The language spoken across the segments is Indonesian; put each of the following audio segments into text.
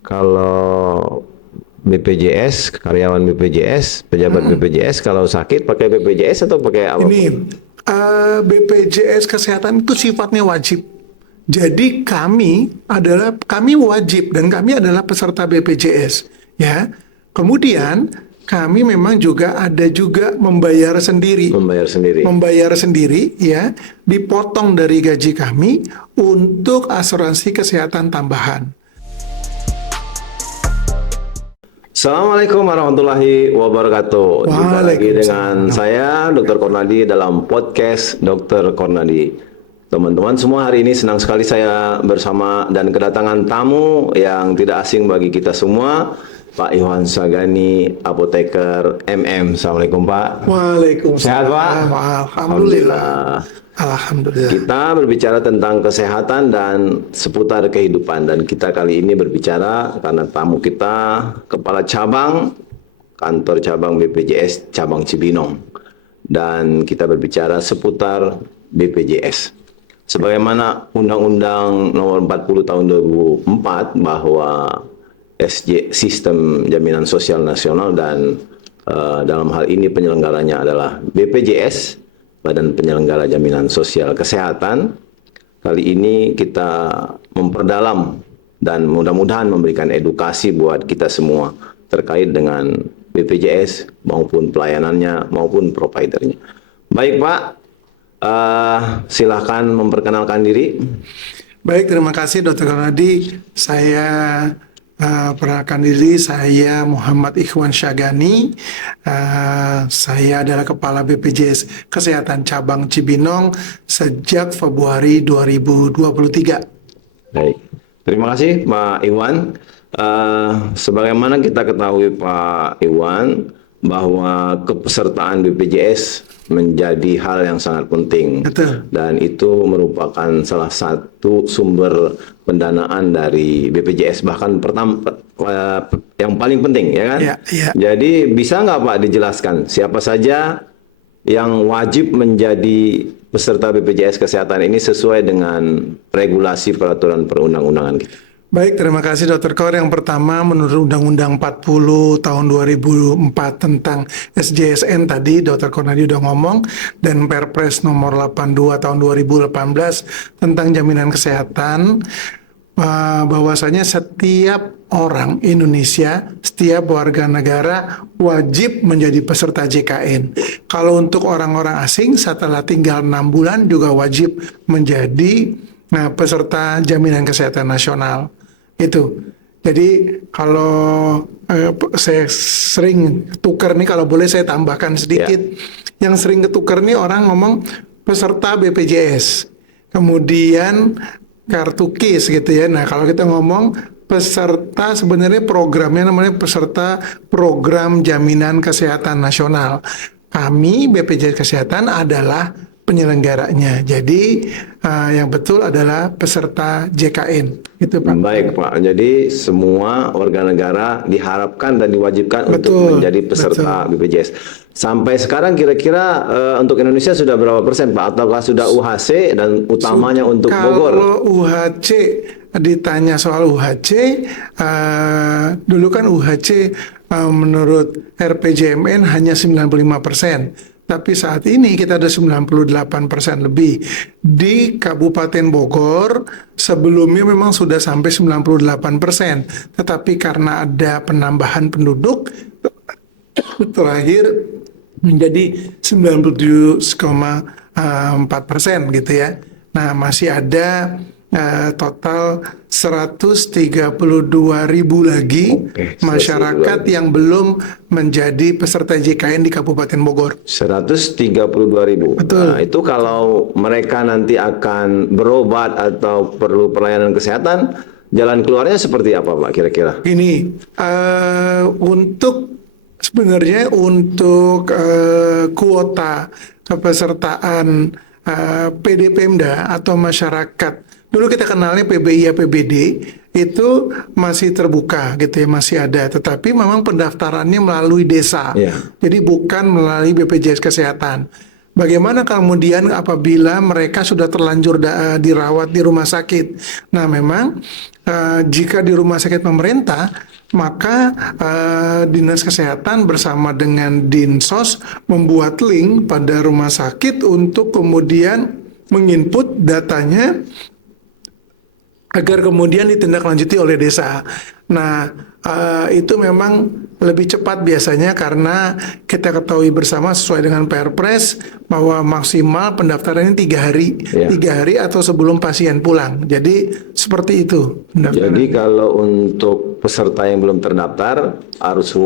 Kalau BPJS, karyawan BPJS, pejabat BPJS kalau sakit pakai BPJS atau pakai apa? Ini BPJS kesehatan itu sifatnya wajib. Jadi kami wajib dan kami adalah peserta BPJS, ya. Kemudian kami memang ada juga membayar sendiri. Membayar sendiri. Membayar sendiri, ya, dipotong dari gaji kami untuk asuransi kesehatan tambahan. Assalamualaikum warahmatullahi wabarakatuh. Jumpa lagi dengan Waalaikumsalam. saya, Dr. Kornadi, dalam podcast Dr. Kornadi. Teman-teman semua, hari ini senang sekali saya bersama dan kedatangan tamu yang tidak asing bagi kita semua, Pak Iwan Sagani, apoteker MM. Assalamualaikum, Pak. Waalaikumsalam. Sehat, Pak? Alhamdulillah. Alhamdulillah. Kita berbicara tentang kesehatan dan seputar kehidupan, dan kita kali ini berbicara karena tamu kita Kepala Cabang Kantor Cabang BPJS Cabang Cibinong, dan kita berbicara seputar BPJS. Sebagaimana Undang-Undang Nomor 40 Tahun 2004 bahwa Sistem Jaminan Sosial Nasional, dan dalam hal ini penyelenggaranya adalah BPJS, Badan Penyelenggara Jaminan Sosial Kesehatan. Kali ini kita memperdalam dan mudah-mudahan memberikan edukasi buat kita semua terkait dengan BPJS maupun pelayanannya maupun providernya. Baik, Pak, silahkan memperkenalkan diri. Baik, terima kasih Dr. Kornadi. Saya perkenalkan diri, saya Muhammad Ikhwan Syagani. Saya adalah Kepala BPJS Kesehatan Cabang Cibinong sejak Februari 2023. Baik, terima kasih Pak Iwan. Sebagaimana kita ketahui Pak Iwan, bahwa kepesertaan BPJS menjadi hal yang sangat penting. Betul. Dan itu merupakan salah satu sumber pendanaan dari BPJS, bahkan yang paling penting, ya kan? Ya, ya. Jadi bisa nggak Pak dijelaskan siapa saja yang wajib menjadi peserta BPJS Kesehatan ini sesuai dengan regulasi peraturan perundang-undangan kita? Baik, terima kasih Dr. Kor. Yang pertama, menurut Undang-Undang 40 tahun 2004 tentang SJSN tadi, Dr. Kornadi udah ngomong, dan Perpres nomor 82 tahun 2018 tentang jaminan kesehatan, bahwasanya setiap orang Indonesia, setiap warga negara wajib menjadi peserta JKN. Kalau untuk orang-orang asing, setelah tinggal 6 bulan juga wajib menjadi peserta jaminan kesehatan nasional. Itu. Jadi kalau saya sering tukar nih, kalau boleh saya tambahkan sedikit. Yang sering ketukar nih orang ngomong peserta BPJS, kemudian kartu KIS gitu ya. Nah, kalau kita ngomong peserta, sebenarnya programnya namanya peserta program jaminan kesehatan nasional. Kami BPJS Kesehatan adalah penyelenggaranya. Jadi yang betul adalah peserta JKN. Itu Pak. Baik Pak, jadi semua warga negara diharapkan dan diwajibkan untuk menjadi peserta BPJS. Sampai sekarang kira-kira untuk Indonesia sudah berapa persen Pak? Ataukah sudah UHC dan utamanya untuk Bogor? Kalau UHC, ditanya soal UHC, dulu kan UHC menurut RPJMN hanya 95%. Tapi saat ini kita ada 98% lebih. Di Kabupaten Bogor sebelumnya memang sudah sampai 98%. Tetapi karena ada penambahan penduduk, terakhir menjadi 97,4% gitu ya. Nah, masih ada total 132.000 lagi masyarakat yang belum menjadi peserta JKN di Kabupaten Bogor. 132.000. Betul. Nah, itu kalau mereka nanti akan berobat atau perlu pelayanan kesehatan, jalan keluarnya seperti apa Pak kira-kira? Ini sebenarnya untuk kuota kepesertaan PDPemda atau masyarakat, dulu kita kenalnya PBI APBD, itu masih terbuka gitu ya, masih ada, tetapi memang pendaftarannya melalui desa. Jadi bukan melalui BPJS Kesehatan. Bagaimana kemudian apabila mereka sudah terlanjur dirawat di rumah sakit? Nah, memang jika di rumah sakit pemerintah, maka Dinas Kesehatan bersama dengan Dinsos membuat link pada rumah sakit untuk kemudian menginput datanya agar kemudian ditindaklanjuti oleh desa. Nah, itu memang lebih cepat biasanya karena kita ketahui bersama sesuai dengan Perpres bahwa maksimal pendaftaran ini 3 hari, Ya. 3 hari atau sebelum pasien pulang. Jadi seperti itu pendaftaran. Jadi kalau untuk peserta yang belum terdaftar harus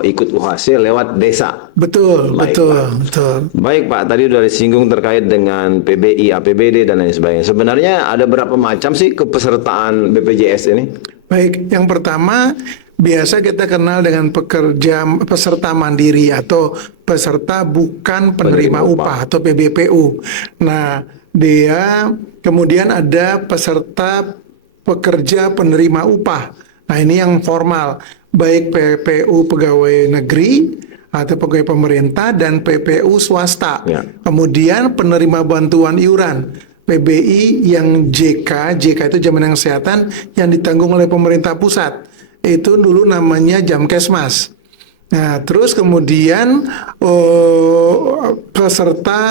ikut UHC lewat desa. Betul, Baik, betul, Pak. betul. Baik Pak, tadi sudah disinggung terkait dengan PBI, APBD dan lain sebagainya. Sebenarnya ada berapa macam sih kepesertaan BPJS ini? Baik, yang pertama biasa kita kenal dengan peserta mandiri atau peserta bukan penerima upah atau PBPU. Nah, dia kemudian ada peserta pekerja penerima upah. Nah, ini yang formal, baik PPU pegawai negeri atau pegawai pemerintah dan PPU swasta. Ya. Kemudian penerima bantuan iuran. PBI yang JK itu jaminan kesehatan yang ditanggung oleh pemerintah pusat. Itu dulu namanya Jamkesmas. Nah, terus kemudian peserta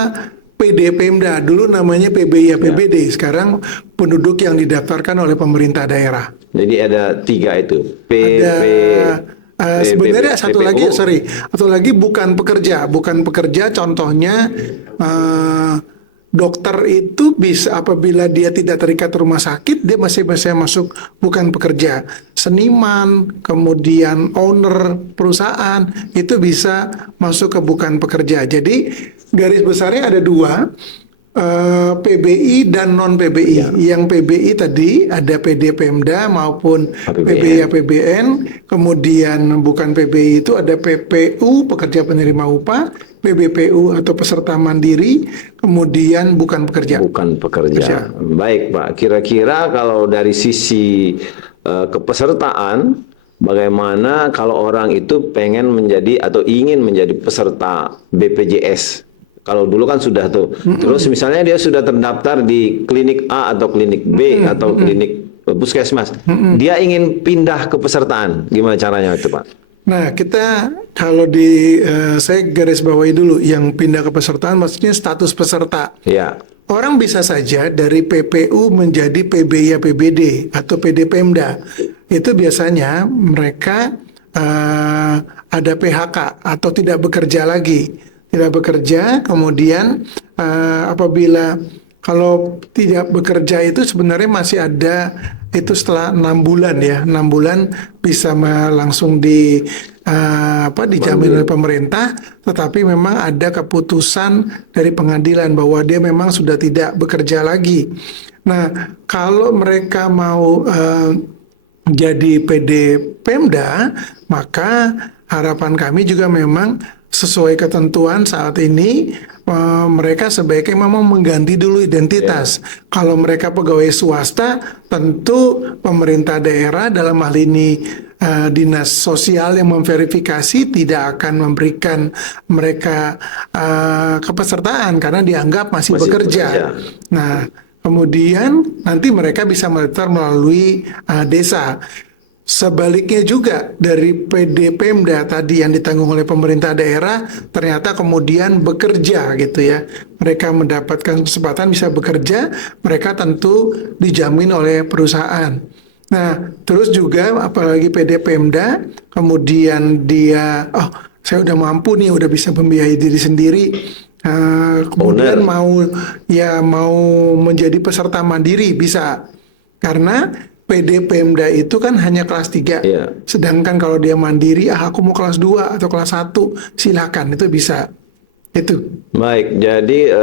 PD Pemda, dulu namanya PBI APBD, sekarang penduduk yang didaftarkan oleh pemerintah daerah. Jadi ada 3 itu. Sebenarnya satu lagi, atau lagi bukan pekerja, contohnya dokter itu bisa apabila dia tidak terikat rumah sakit, dia masih bisa masuk bukan pekerja. Seniman, kemudian owner perusahaan itu bisa masuk ke bukan pekerja. Jadi garis besarnya ada 2. PBI dan non PBI. Ya. Yang PBI tadi ada PD Pemda maupun APBN. PBI APBN. Kemudian bukan PBI itu ada PPU pekerja penerima upah, PBPU atau peserta mandiri, kemudian bukan pekerja. Bukan pekerja. Baik Pak, kira-kira kalau dari sisi kepesertaan, bagaimana kalau orang itu pengen menjadi atau ingin menjadi peserta BPJS? Kalau dulu kan sudah tuh. Terus misalnya dia sudah terdaftar di klinik A atau klinik B atau klinik puskesmas. Dia ingin pindah ke pesertaan. Gimana caranya itu, Pak? Nah, kita kalau saya garis bawahi dulu yang pindah ke pesertaan maksudnya status peserta. Ya. Orang bisa saja dari PPU menjadi PBI APBD atau PD Pemda. Itu biasanya mereka ada PHK atau tidak bekerja lagi. Tidak bekerja, kemudian apabila kalau tidak bekerja itu sebenarnya masih ada itu setelah 6 bulan ya, 6 bulan bisa langsung dijamin oleh pemerintah, tetapi memang ada keputusan dari pengadilan bahwa dia memang sudah tidak bekerja lagi. Nah, kalau mereka mau jadi PD Pemda, maka harapan kami juga memang sesuai ketentuan saat ini mereka sebaiknya memang mengganti dulu identitas. Kalau mereka pegawai swasta, tentu pemerintah daerah dalam hal ini dinas sosial yang memverifikasi tidak akan memberikan mereka kepesertaan karena dianggap masih bekerja. Nah, kemudian nanti mereka bisa mendaftar melalui desa. Sebaliknya juga dari PD Pemda tadi yang ditanggung oleh pemerintah daerah ternyata kemudian bekerja gitu ya. Mereka mendapatkan kesempatan bisa bekerja, mereka tentu dijamin oleh perusahaan. Nah, terus juga apalagi PD Pemda kemudian dia saya udah mampu nih, udah bisa membiayai diri sendiri. Kemudian mau menjadi peserta mandiri bisa. Karena PD Pemda itu kan hanya kelas 3. Iya. Sedangkan kalau dia mandiri, aku mau kelas 2 atau kelas 1, silakan, itu bisa. Itu. Baik, jadi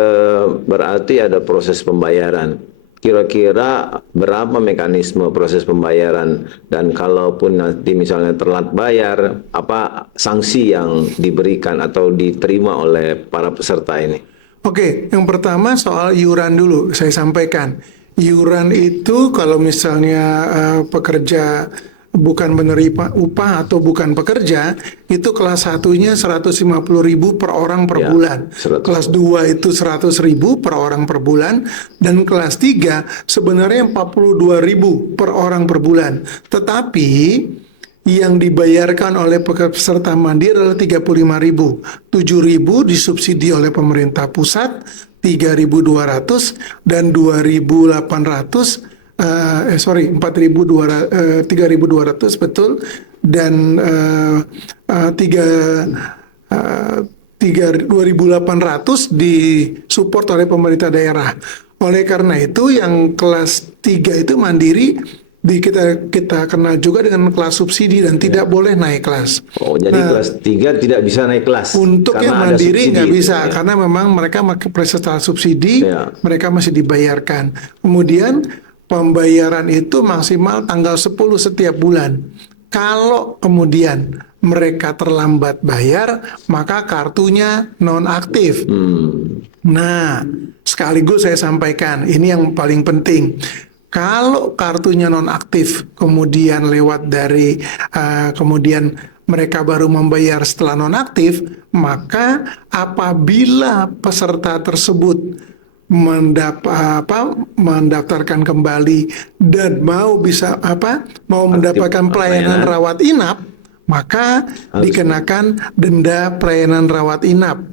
berarti ada proses pembayaran. Kira-kira berapa mekanisme proses pembayaran, dan kalaupun nanti misalnya telat bayar, apa sanksi yang diberikan atau diterima oleh para peserta ini? Oke, yang pertama soal iuran dulu saya sampaikan. Iuran itu kalau misalnya pekerja bukan menerima upah atau bukan pekerja, itu kelas 1-nya 150.000 per orang per Ya, bulan. 100. Kelas 2 itu 100.000 per orang per bulan, dan kelas 3 sebenarnya 42.000 per orang per bulan. Tetapi yang dibayarkan oleh peserta mandiri adalah 35.000. 7.000 disubsidi oleh pemerintah pusat, 3.200 dan 2.800 3.200 betul, dan 2.800 disupport oleh pemerintah daerah. Oleh karena itu yang kelas 3 itu mandiri kita kenal juga dengan kelas subsidi dan tidak boleh naik kelas. Oh, jadi kelas 3 tidak bisa naik kelas. Untuk yang karena ada mandiri subsidi nggak itu, bisa, ya. karena memang mereka peserta subsidi, Ya. mereka masih dibayarkan. Kemudian pembayaran itu maksimal tanggal 10 setiap bulan. Kalau kemudian mereka terlambat bayar, maka kartunya nonaktif. Nah, sekaligus saya sampaikan, ini yang paling penting. Kalau kartunya nonaktif, kemudian lewat dari kemudian mereka baru membayar setelah nonaktif, maka apabila peserta tersebut mendaftarkan kembali dan mau mendapatkan pelayanan rawat inap, maka dikenakan denda pelayanan rawat inap.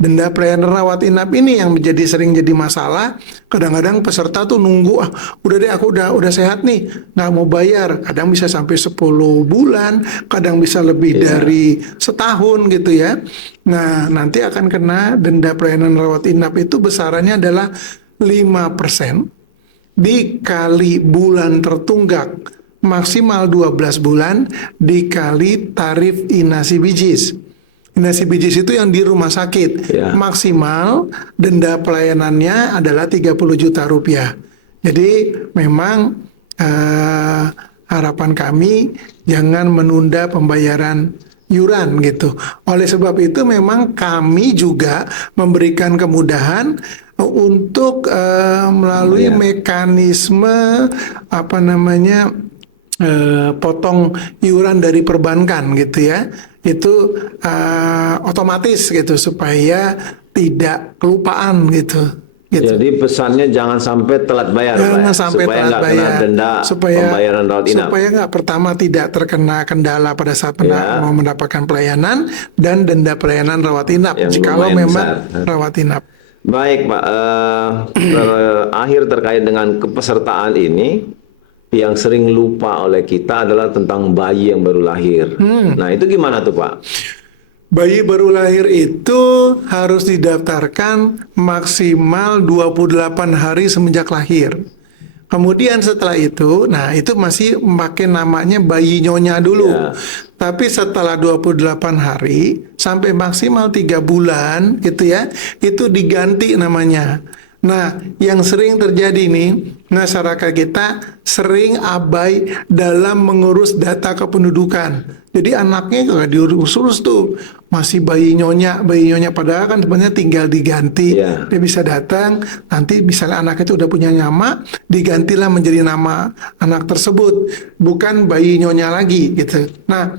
Denda pelayanan rawat inap ini yang sering jadi masalah. Kadang-kadang peserta tuh nunggu, udah deh aku udah sehat nih, nggak mau bayar. Kadang bisa sampai 10 bulan, kadang bisa lebih dari setahun gitu ya. Nah, nanti akan kena denda pelayanan rawat inap itu besarannya adalah 5% dikali bulan tertunggak maksimal 12 bulan dikali tarif inasi bijis. Inasi bijis itu yang di rumah sakit. Ya. Maksimal denda pelayanannya adalah 30 juta rupiah. Jadi memang harapan kami jangan menunda pembayaran iuran gitu. Oleh sebab itu memang kami juga memberikan kemudahan untuk melalui mekanisme potong iuran dari perbankan gitu ya. Itu otomatis gitu supaya tidak kelupaan gitu. Jadi pesannya jangan sampai telat bayar, Jangan Pak, sampai supaya telat nggak bayar, kena denda pembayaran rawat inap. supaya nggak pertama tidak terkena kendala pada saat mau mendapatkan pelayanan, dan denda pelayanan rawat inap Yang jikalau lumayan memang besar. rawat inap. Baik, Pak. Terakhir terkait dengan kepesertaan ini, yang sering lupa oleh kita adalah tentang bayi yang baru lahir. Nah, itu gimana tuh, Pak? Bayi baru lahir itu harus didaftarkan maksimal 28 hari semenjak lahir. Kemudian setelah itu, nah itu masih pakai namanya bayi nyonya dulu. Ya. Tapi setelah 28 hari sampai maksimal 3 bulan gitu ya, itu diganti namanya. Nah, yang sering terjadi nih, masyarakat kita sering abai dalam mengurus data kependudukan. Jadi anaknya nggak diurus-urus tuh, masih bayi nyonya, padahal kan sebenarnya tinggal diganti. Iya. Dia bisa datang, nanti misalnya anak itu udah punya nama, digantilah menjadi nama anak tersebut, bukan bayi nyonya lagi gitu. Nah,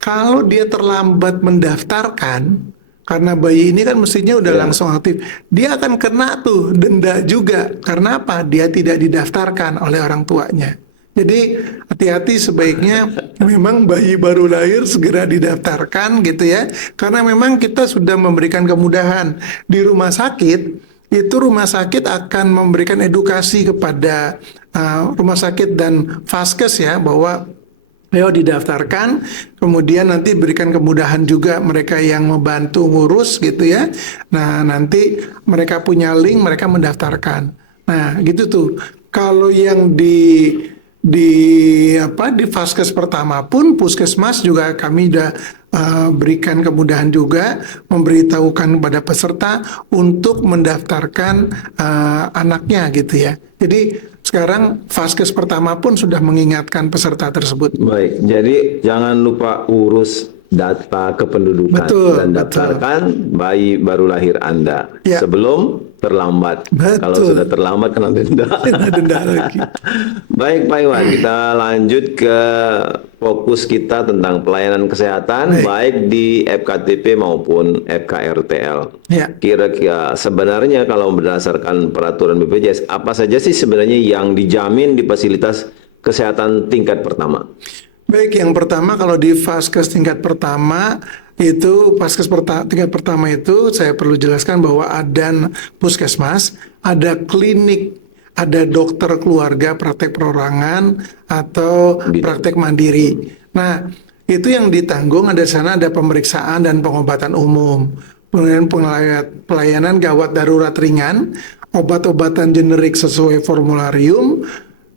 kalau dia terlambat mendaftarkan, karena bayi ini kan mestinya udah langsung aktif, dia akan kena tuh denda juga. Karena apa? Dia tidak didaftarkan oleh orang tuanya. Jadi hati-hati, sebaiknya memang bayi baru lahir segera didaftarkan gitu ya. Karena memang kita sudah memberikan kemudahan di rumah sakit. Itu rumah sakit akan memberikan edukasi kepada rumah sakit dan vaskes ya, bahwa ayo didaftarkan, kemudian nanti berikan kemudahan juga mereka yang membantu ngurus gitu ya. Nah, nanti mereka punya link, mereka mendaftarkan. Nah, gitu tuh. Kalau yang di vaskes pertama pun, puskesmas juga kami udah berikan kemudahan juga, memberitahukan kepada peserta untuk mendaftarkan anaknya gitu ya. Jadi sekarang vaskes pertama pun sudah mengingatkan peserta tersebut. Baik, jadi jangan lupa urus data kependudukan Betul, dan daftarkan bayi baru lahir Anda Ya. sebelum terlambat. Betul. Kalau sudah terlambat kena denda. Denda lagi. Baik Pak Iwan, kita lanjut ke fokus kita tentang pelayanan kesehatan baik di FKTP maupun FKRTL. Ya. Kira-kira sebenarnya kalau berdasarkan peraturan BPJS, apa saja sih sebenarnya yang dijamin di fasilitas kesehatan tingkat pertama? Baik, yang pertama kalau di Vaskes tingkat pertama itu tingkat pertama itu saya perlu jelaskan bahwa ada puskesmas, ada klinik, ada dokter keluarga, praktek perorangan atau praktek mandiri. Nah, itu yang ditanggung ada di sana ada pemeriksaan dan pengobatan umum. Kemudian pelayanan gawat darurat ringan, obat-obatan generik sesuai formularium,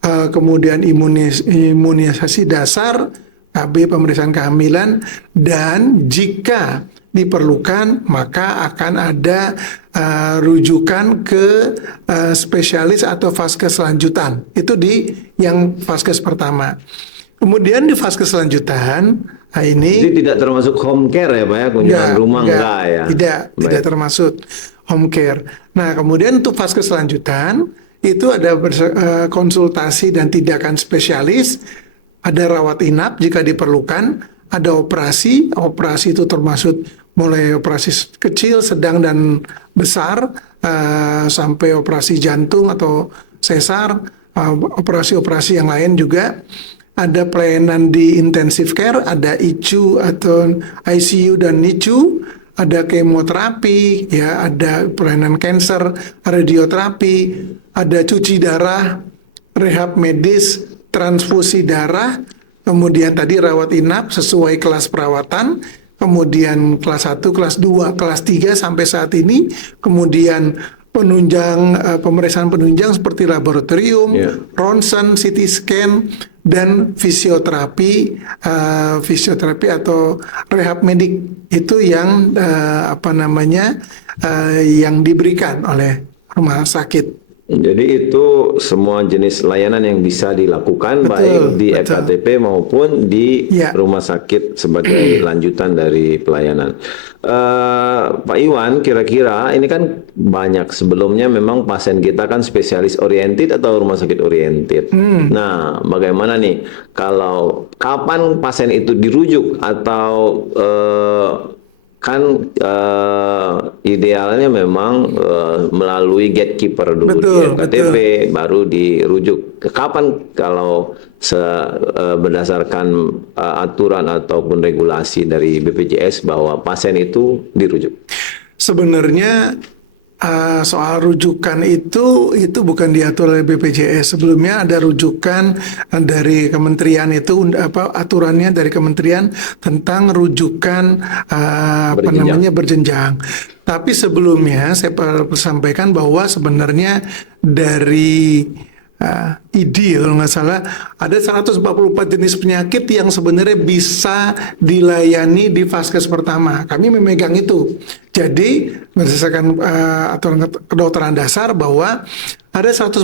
kemudian imunisasi dasar, KB pemeriksaan kehamilan, dan jika diperlukan maka akan ada rujukan ke spesialis atau vaskes lanjutan. Itu di yang vaskes pertama. Kemudian di vaskes lanjutan, ini Jadi tidak termasuk home care ya Pak ya, kunjungan rumah enggak ya? Tidak termasuk home care. Nah, kemudian untuk vaskes lanjutan itu ada konsultasi dan tindakan spesialis, ada rawat inap jika diperlukan, ada operasi itu termasuk mulai operasi kecil, sedang dan besar, sampai operasi jantung atau sesar, operasi-operasi yang lain juga. Ada pelayanan di intensive care, ada ICU atau ICU dan NICU, ada kemoterapi, ya, ada pelayanan kanker, radioterapi, ada cuci darah, rehab medis, transfusi darah, kemudian tadi rawat inap sesuai kelas perawatan, kemudian kelas 1, kelas 2, kelas 3 sampai saat ini, kemudian penunjang, pemeriksaan penunjang seperti laboratorium, ronsen, CT scan, dan fisioterapi atau rehab medik itu yang yang diberikan oleh rumah sakit. Jadi itu semua jenis layanan yang bisa dilakukan baik di FKTP maupun di rumah sakit sebagai lanjutan dari pelayanan. Pak Iwan, kira-kira ini kan banyak sebelumnya memang pasien kita kan spesialis oriented atau rumah sakit oriented. Nah, bagaimana nih kalau kapan pasien itu dirujuk atau kan idealnya memang melalui gatekeeper dulu di FKTP baru dirujuk. Kapan kalau berdasarkan aturan ataupun regulasi dari BPJS bahwa pasien itu dirujuk? Sebenarnya soal rujukan itu bukan diatur oleh BPJS. Sebelumnya ada rujukan dari kementerian itu aturannya dari kementerian tentang rujukan berjenjang. Tapi sebelumnya saya perlu sampaikan bahwa sebenarnya dari ID kalau nggak salah ada 144 jenis penyakit yang sebenarnya bisa dilayani di vaskes pertama. Kami memegang itu. Jadi berdasarkan aturan kedokteran dasar bahwa ada 144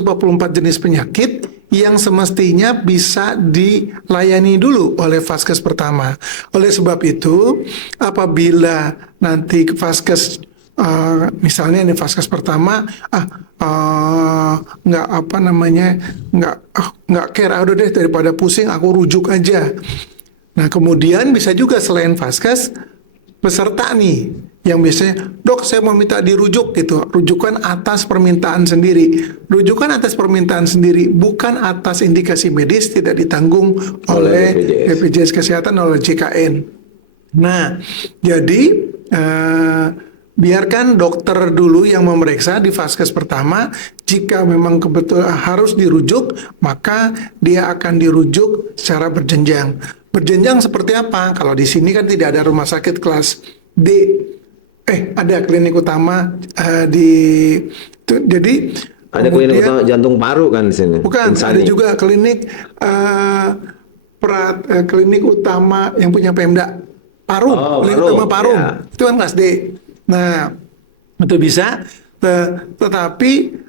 jenis penyakit yang semestinya bisa dilayani dulu oleh vaskes pertama. Oleh sebab itu, apabila nanti vaskes misalnya di vaskes pertama nggak care, udah deh daripada pusing aku rujuk aja. Nah kemudian bisa juga selain vaskes peserta nih yang biasanya dok saya mau minta dirujuk gitu, rujukan atas permintaan sendiri, bukan atas indikasi medis, tidak ditanggung oleh BPJS Kesehatan oleh JKN. Nah jadi biarkan dokter dulu yang memeriksa di vaskes pertama. Jika memang kebetulan harus dirujuk, maka dia akan dirujuk secara berjenjang. Berjenjang seperti apa? Kalau di sini kan tidak ada rumah sakit kelas D. Ada klinik utama jadi ada klinik utama jantung paru kan di sini. Bukan, ada juga klinik klinik utama yang punya Pemda. Paru, klinik utama Paru. Ya. Itu kan kelas D. Nah, itu bisa, tetapi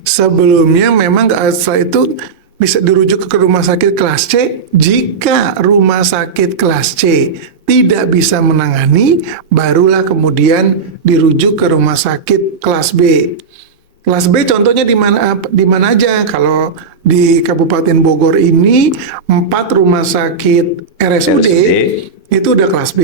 sebelumnya memang setelah itu bisa dirujuk ke rumah sakit kelas C. Jika rumah sakit kelas C tidak bisa menangani, barulah kemudian dirujuk ke rumah sakit kelas B. Kelas B contohnya di mana aja? Kalau di Kabupaten Bogor ini 4 rumah sakit RSUD RSUD. itu udah kelas B.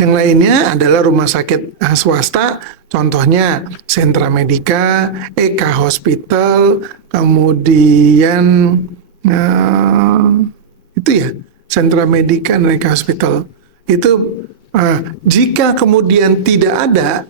Yang lainnya adalah rumah sakit swasta, contohnya Sentra Medica, Eka Hospital, kemudian eh, itu ya Sentra Medica dan Eka Hospital. Itu jika kemudian tidak ada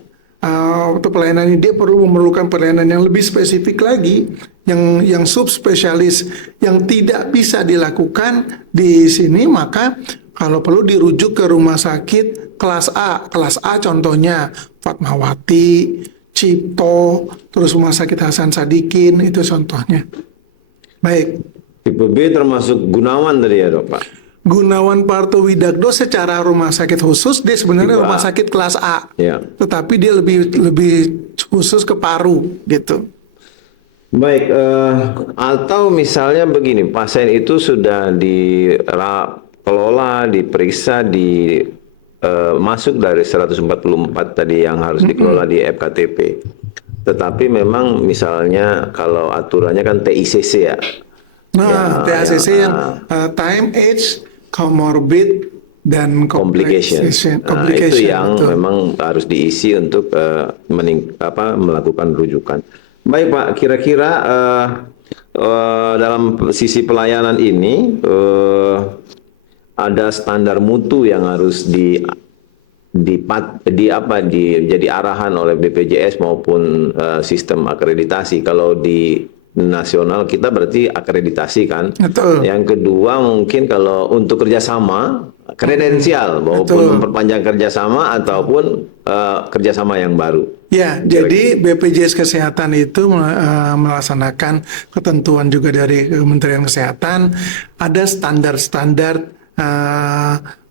untuk pelayanan ini, dia perlu memerlukan pelayanan yang lebih spesifik lagi, yang subspesialis, yang tidak bisa dilakukan di sini, maka kalau perlu dirujuk ke rumah sakit kelas A. Kelas A contohnya Fatmawati, Cipto, terus rumah sakit Hasan Sadikin, itu contohnya. Baik. Tipe B termasuk Gunawan tadi ya dok Pak? Gunawan Parto Widakdo secara rumah sakit khusus dia sebenarnya Tipe A. rumah sakit kelas A, Ya. tetapi dia lebih khusus ke paru gitu. Baik, atau misalnya begini, pasien itu sudah dikelola, diperiksa, masuk dari 144 tadi yang harus dikelola di FKTP. Tetapi memang misalnya kalau aturannya kan TICC ya. Nah, Ya, TACC ya, yang time, age, comorbid, dan complication. Nah, itu yang betul. memang harus diisi untuk melakukan rujukan. Baik Pak, kira-kira dalam sisi pelayanan ini ada standar mutu yang harus jadi arahan oleh BPJS maupun sistem akreditasi. Kalau di nasional kita berarti akreditasi kan. Betul. Yang kedua mungkin kalau untuk kerjasama kredensial maupun memperpanjang kerjasama ataupun kerjasama yang baru. Ya, jadi BPJS Kesehatan itu melaksanakan ketentuan juga dari Kementerian Kesehatan, ada standar-standar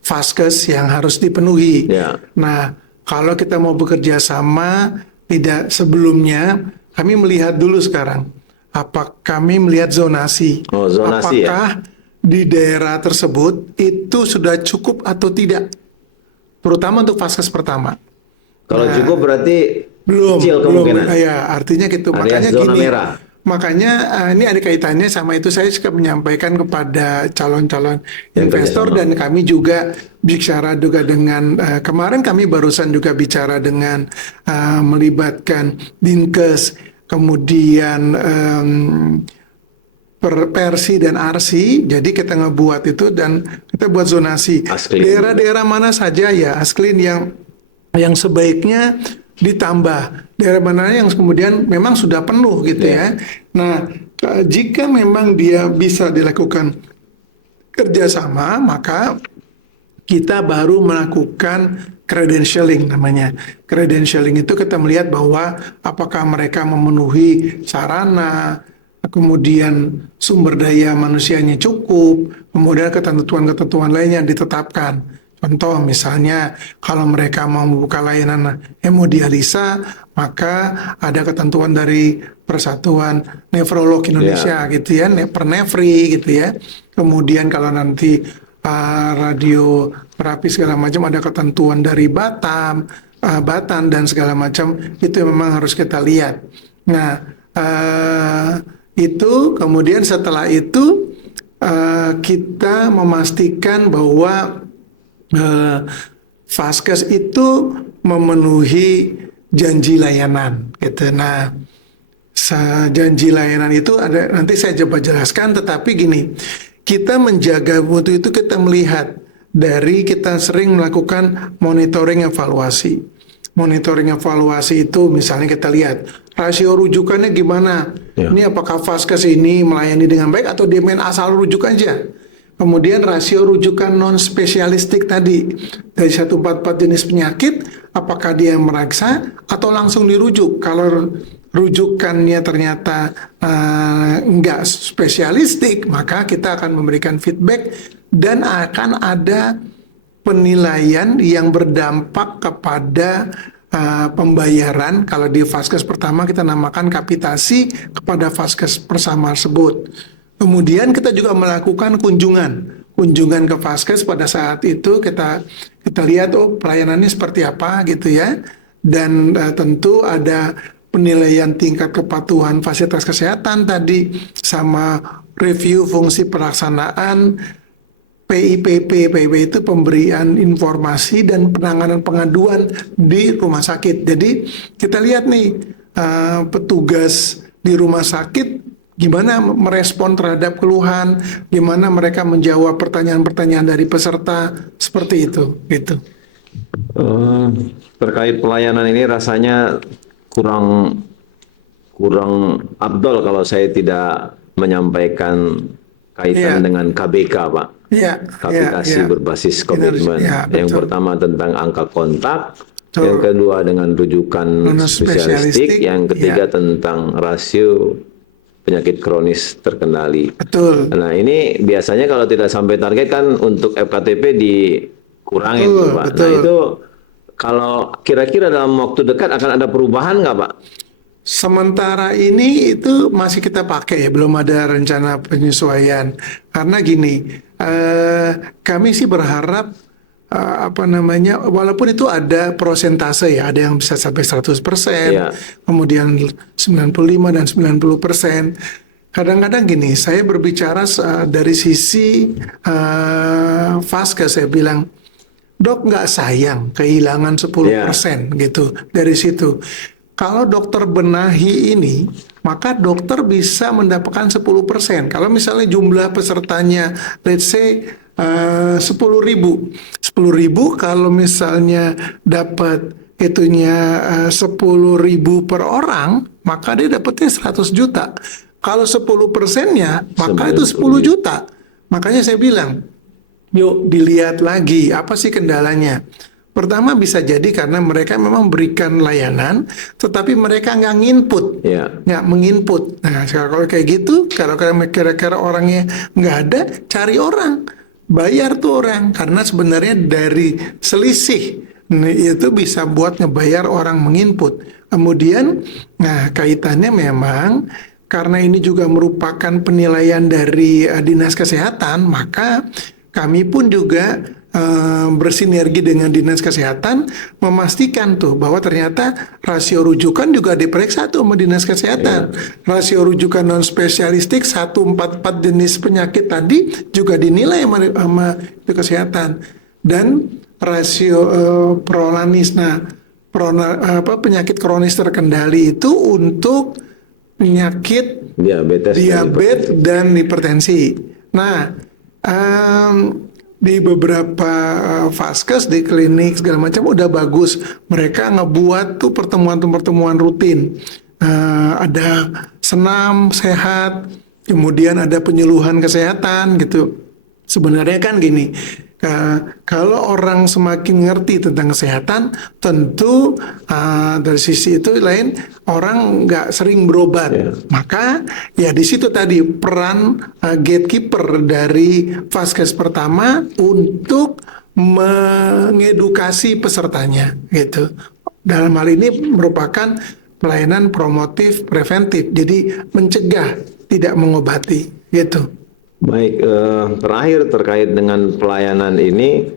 vaskes yang harus dipenuhi. Ya. Nah, kalau kita mau bekerja sama, tidak sebelumnya kami melihat dulu sekarang, kami melihat zonasi. Oh, zonasi apakah di daerah tersebut itu sudah cukup atau tidak, terutama untuk vaskes pertama. Kalau cukup berarti kecil belum. kemungkinan. Ya, artinya gitu. Alias Makanya zona gini. merah. Makanya ini ada kaitannya sama itu, saya suka menyampaikan kepada calon-calon Yang investor kerjasama. dan kami juga bicara juga dengan kemarin kami barusan juga bicara dengan melibatkan Dinkes, kemudian Persi dan Arsi. Jadi kita ngebuat itu dan kita buat zonasi. Asklin. Daerah-daerah mana saja ya Asklin yang sebaiknya ditambah, daerah mana yang kemudian memang sudah penuh gitu ya. Nah, jika memang dia bisa dilakukan kerjasama, maka kita baru melakukan credentialing namanya. Credentialing itu kita melihat bahwa apakah mereka memenuhi sarana, kemudian sumber daya manusianya cukup, kemudian ketentuan-ketentuan lainnya ditetapkan. Contoh misalnya kalau mereka mau membuka layanan hemodialisa, maka ada ketentuan dari Persatuan Nefrolog Indonesia gitu ya, Pernefri gitu ya. Kemudian kalau nanti radioterapi segala macam ada ketentuan dari Batan dan segala macam, itu memang harus kita lihat. Nah, itu kemudian setelah itu kita memastikan bahwa vaskes itu memenuhi janji layanan gitu. Nah, janji layanan itu ada, nanti saya coba jelaskan, tetapi gini, kita menjaga mutu itu kita melihat dari kita sering melakukan monitoring evaluasi. Monitoring evaluasi itu misalnya kita lihat rasio rujukannya gimana. Ya. Ini apakah vaskes ini melayani dengan baik atau dia main asal rujuk aja. Kemudian rasio rujukan non spesialistik tadi dari 144 jenis penyakit, apakah dia meraksa atau langsung dirujuk. Kalau rujukannya ternyata enggak spesialistik, maka kita akan memberikan feedback dan akan ada penilaian yang berdampak kepada pembayaran. Kalau di vaskes pertama kita namakan kapitasi kepada vaskes bersama tersebut. Kemudian kita juga melakukan kunjungan ke vaskes. Pada saat itu kita lihat pelayanannya seperti apa gitu ya, dan tentu ada penilaian tingkat kepatuhan fasilitas kesehatan tadi, sama review fungsi pelaksanaan PIPP. PIP itu pemberian informasi dan penanganan pengaduan di rumah sakit. Jadi kita lihat nih petugas di rumah sakit gimana merespon terhadap keluhan, gimana mereka menjawab pertanyaan-pertanyaan dari peserta, seperti itu gitu. Terkait pelayanan ini rasanya kurang abdol kalau saya tidak menyampaikan kaitan dengan KBK, Pak. Iya, Aplikasi berbasis komitmen. Ya, yang betul. pertama tentang angka kontak, Betul. yang kedua dengan rujukan spesialistik, yang ketiga tentang rasio penyakit kronis terkendali. Betul. Nah, ini biasanya kalau tidak sampai target kan untuk FKTP dikurangin, Betul, tuh, Pak. betul. Nah, itu kalau kira-kira dalam waktu dekat akan ada perubahan nggak, Pak? Sementara ini itu masih kita pakai ya, belum ada rencana penyesuaian. Karena gini, kami sih berharap walaupun itu ada prosentase ya, ada yang bisa sampai 100%, Iya. kemudian 95 dan 90%. Kadang-kadang gini, saya berbicara dari sisi Vaskes, saya bilang, Dok nggak sayang kehilangan 10% gitu dari situ. Kalau dokter benahi ini, maka dokter bisa mendapatkan 10%. Kalau misalnya jumlah pesertanya, let's say 10.000. 10.000 kalau misalnya dapat itunya 10.000 per orang, maka dia dapatnya 100 juta. Kalau 10%-nya, maka itu 10 juta. Makanya saya bilang, yuk dilihat lagi apa sih kendalanya. Pertama bisa jadi karena mereka memang berikan layanan, tetapi mereka nggak nginput, nggak menginput. Nah kalau kayak gitu, kalau kira-kira orangnya nggak ada, cari orang, bayar tuh orang, karena sebenarnya dari selisih itu bisa buat ngebayar orang menginput. Kemudian, nah kaitannya memang karena ini juga merupakan penilaian dari Dinas Kesehatan, maka kami pun juga bersinergi dengan Dinas Kesehatan memastikan tuh bahwa ternyata rasio rujukan juga diperiksa tuh sama Dinas Kesehatan. Rasio rujukan non spesialistik 144 jenis penyakit tadi juga dinilai sama itu kesehatan. Dan rasio prolanis, penyakit kronis terkendali itu untuk penyakit diabetes dan hipertensi. Nah, di beberapa vaskes, di klinik segala macam udah bagus. Mereka ngebuat tuh pertemuan rutin. Ada senam sehat, kemudian ada penyuluhan kesehatan gitu. Sebenarnya kan gini, kalau orang semakin ngerti tentang kesehatan, tentu dari sisi itu lain orang nggak sering berobat. Maka ya di situ tadi peran gatekeeper dari vaskes pertama untuk mengedukasi pesertanya gitu. Dalam hal ini merupakan pelayanan promotif preventif, jadi mencegah, tidak mengobati gitu. Baik, terakhir terkait dengan pelayanan ini,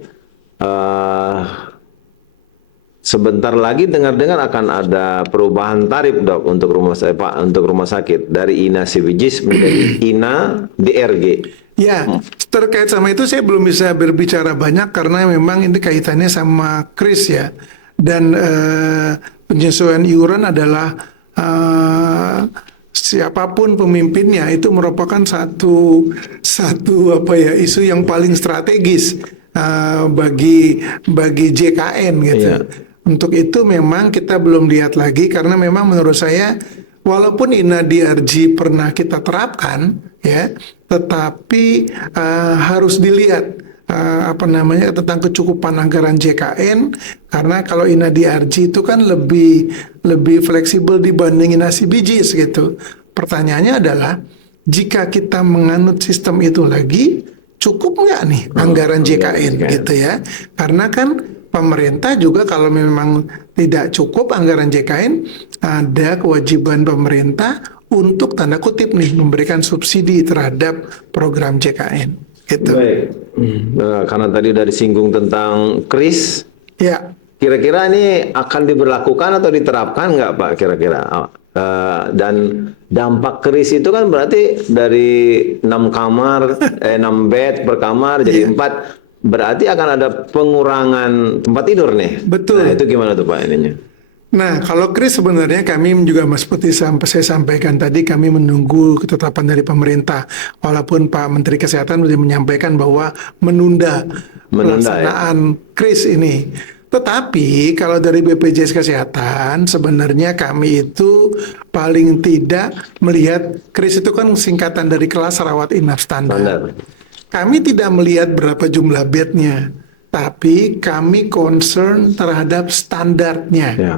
sebentar lagi dengar-dengar akan ada perubahan tarif, Dok, untuk rumah sakit dari INA CBJS menjadi INA DRG. Ya, terkait sama itu saya belum bisa berbicara banyak karena memang ini kaitannya sama KRIS ya. Dan penyesuaian iuran adalah siapapun pemimpinnya itu merupakan satu isu yang paling strategis bagi JKN gitu. Untuk itu memang kita belum lihat lagi karena memang menurut saya walaupun INA DRG pernah kita terapkan ya, tetapi harus dilihat tentang kecukupan anggaran JKN, karena kalau INA DRG itu kan lebih fleksibel dibanding INA CBJS gitu. Pertanyaannya adalah jika kita menganut sistem itu lagi, cukup nggak nih anggaran JKN gitu ya? Karena kan pemerintah juga kalau memang tidak cukup anggaran JKN, ada kewajiban pemerintah untuk tanda kutip nih memberikan subsidi terhadap program JKN. Gitu. Baik, karena tadi udah disinggung tentang KRIS, ya, Kira-kira ini akan diberlakukan atau diterapkan nggak Pak kira-kira? Dan dampak kris itu kan berarti dari 6 kamar, 6 bed per kamar jadi 4, berarti akan ada pengurangan tempat tidur nih. Betul. Nah, itu gimana tuh Pak ininya? Nah, kalau kris sebenarnya kami juga seperti saya sampaikan tadi, kami menunggu ketetapan dari pemerintah. Walaupun Pak Menteri Kesehatan sudah menyampaikan bahwa menunda pelaksanaan kris ini. Tetapi kalau dari BPJS Kesehatan sebenarnya kami itu paling tidak melihat kris itu kan singkatan dari kelas rawat inap standar. Kami tidak melihat berapa jumlah bednya, tapi kami concern terhadap standarnya. Ya.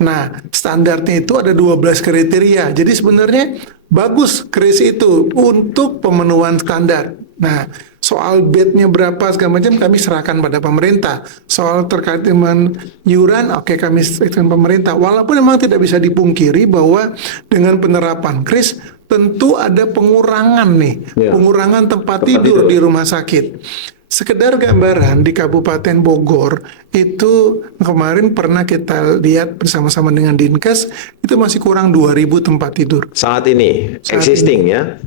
Nah, standarnya itu ada 12 kriteria. Jadi sebenarnya bagus kris itu untuk pemenuhan standar. Nah, soal bednya berapa segala macam kami serahkan pada pemerintah. Soal terkait dengan iuran, oke, kami serahkan pemerintah. Walaupun memang tidak bisa dipungkiri bahwa dengan penerapan kris tentu ada pengurangan nih, pengurangan tempat tidur di rumah sakit. Sekedar gambaran di Kabupaten Bogor itu kemarin pernah kita lihat bersama-sama dengan Dinkes itu masih kurang 2.000 tempat tidur. Saat ini existing ya.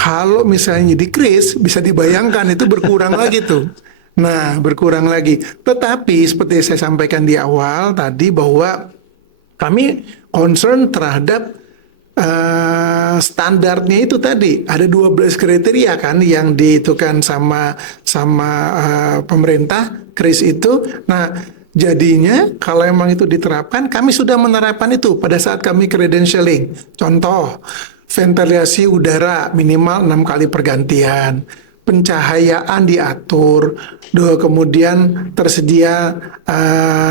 Kalau misalnya di kris bisa dibayangkan itu berkurang lagi tuh. Nah, berkurang lagi. Tetapi seperti saya sampaikan di awal tadi bahwa kami concern terhadap standarnya itu tadi ada 12 kriteria kan yang ditentukan sama pemerintah kris itu. Nah, jadinya kalau emang itu diterapkan, kami sudah menerapkan itu pada saat kami credentialing. Contoh, ventilasi udara minimal 6 kali pergantian, pencahayaan diatur, kemudian tersedia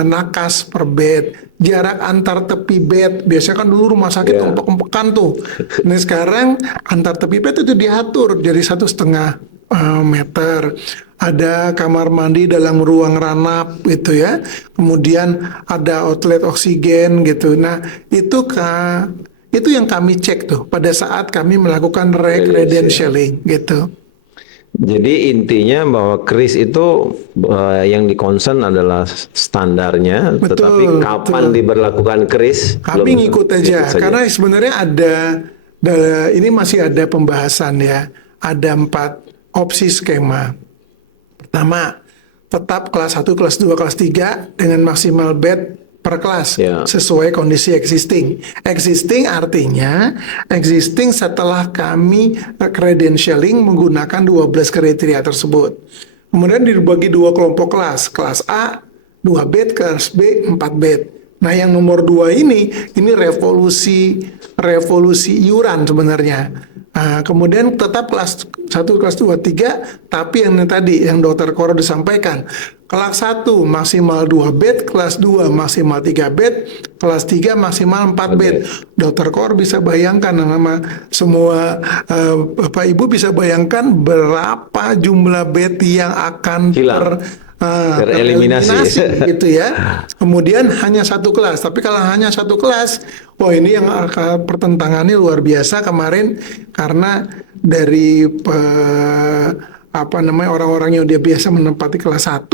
nakas per bed, jarak antar tepi bed. Biasanya kan dulu rumah sakit empuk-empukan tuh. Nah sekarang antar tepi bed itu diatur jadi 1,5 meter. Ada kamar mandi dalam ruang ranap gitu ya. Kemudian ada outlet oksigen gitu. Nah itu yang kami cek tuh pada saat kami melakukan re-credentialing gitu. Jadi intinya bahwa kris itu yang di-concern adalah standarnya, tetapi kapan diberlakukan kris? Kami ngikut aja, karena sebenarnya ini masih ada pembahasan ya. Ada 4 opsi skema. Pertama, tetap kelas 1, kelas 2, kelas 3 dengan maksimal bed per kelas sesuai kondisi existing. Existing artinya existing setelah kami credentialing menggunakan 12 kriteria tersebut. Kemudian dibagi 2 kelompok kelas. Kelas A 2 bed, kelas B 4 bed. Nah, yang nomor 2 ini revolusi iuran sebenarnya. Kemudian tetap kelas 1, kelas 2, 3, tapi yang tadi yang Dr. Koro disampaikan, kelas 1 maksimal 2 bed, kelas 2 maksimal 3 bed, kelas 3 maksimal 4 bed. Dr. Koro bisa bayangkan, sama semua Bapak Ibu bisa bayangkan berapa jumlah bed yang akan tereliminasi gitu ya. Kemudian hanya 1 kelas. Tapi kalau hanya 1 kelas, wah ini yang pertentangannya luar biasa kemarin karena dari orang-orang yang dia biasa menempati kelas 1,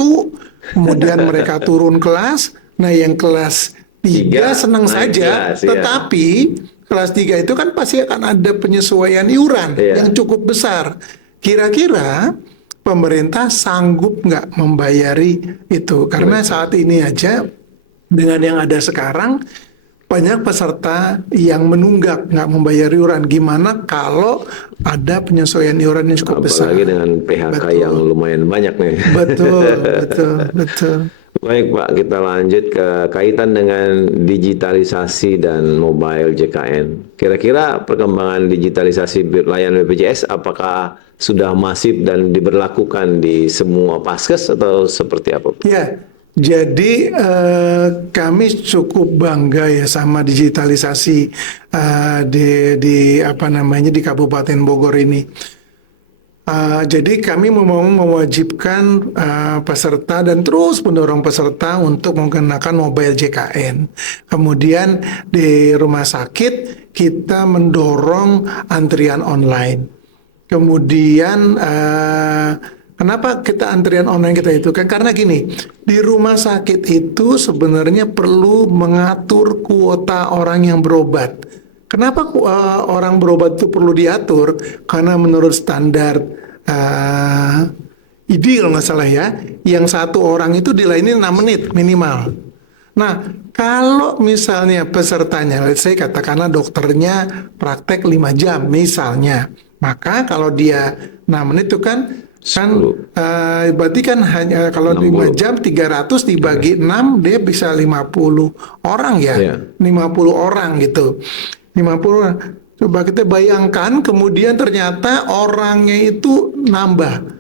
kemudian mereka turun kelas. Nah, yang kelas 3 senang saja, tetapi kelas 3 itu kan pasti akan ada penyesuaian iuran yang cukup besar. Kira-kira pemerintah sanggup nggak membayari itu? Karena saat ini aja dengan yang ada sekarang banyak peserta yang menunggak nggak membayar iuran. Gimana kalau ada penyesuaian iuran yang cukup besar? Apalagi dengan PHK yang lumayan banyak nih. Betul. Baik Pak, kita lanjut ke kaitan dengan digitalisasi dan mobile JKN. Kira-kira perkembangan digitalisasi layanan BPJS apakah sudah masif dan diberlakukan di semua paskes atau seperti apa? Ya, jadi kami cukup bangga ya sama digitalisasi di Kabupaten Bogor ini. Jadi kami mau mewajibkan peserta dan terus mendorong peserta untuk menggunakan mobile JKN. Kemudian di rumah sakit kita mendorong antrian online. Kemudian Kenapa kita antrian online kita itu kan? Karena gini, di rumah sakit itu sebenarnya perlu mengatur kuota orang yang berobat. Kenapa orang berobat itu perlu diatur? Karena menurut standar ID kalau nggak salah ya, yang satu orang itu dilayani 6 menit minimal. Nah, kalau misalnya pesertanya, let's say katakanlah dokternya praktek 5 jam misalnya, maka kalau dia 6 menit itu kan 10. berarti kan hanya kalau 5 60. jam 300 dibagi 6 dia bisa 50 orang ya. Iya. 50 orang gitu. 50 orang. Coba kita bayangkan kemudian ternyata orangnya itu nambah.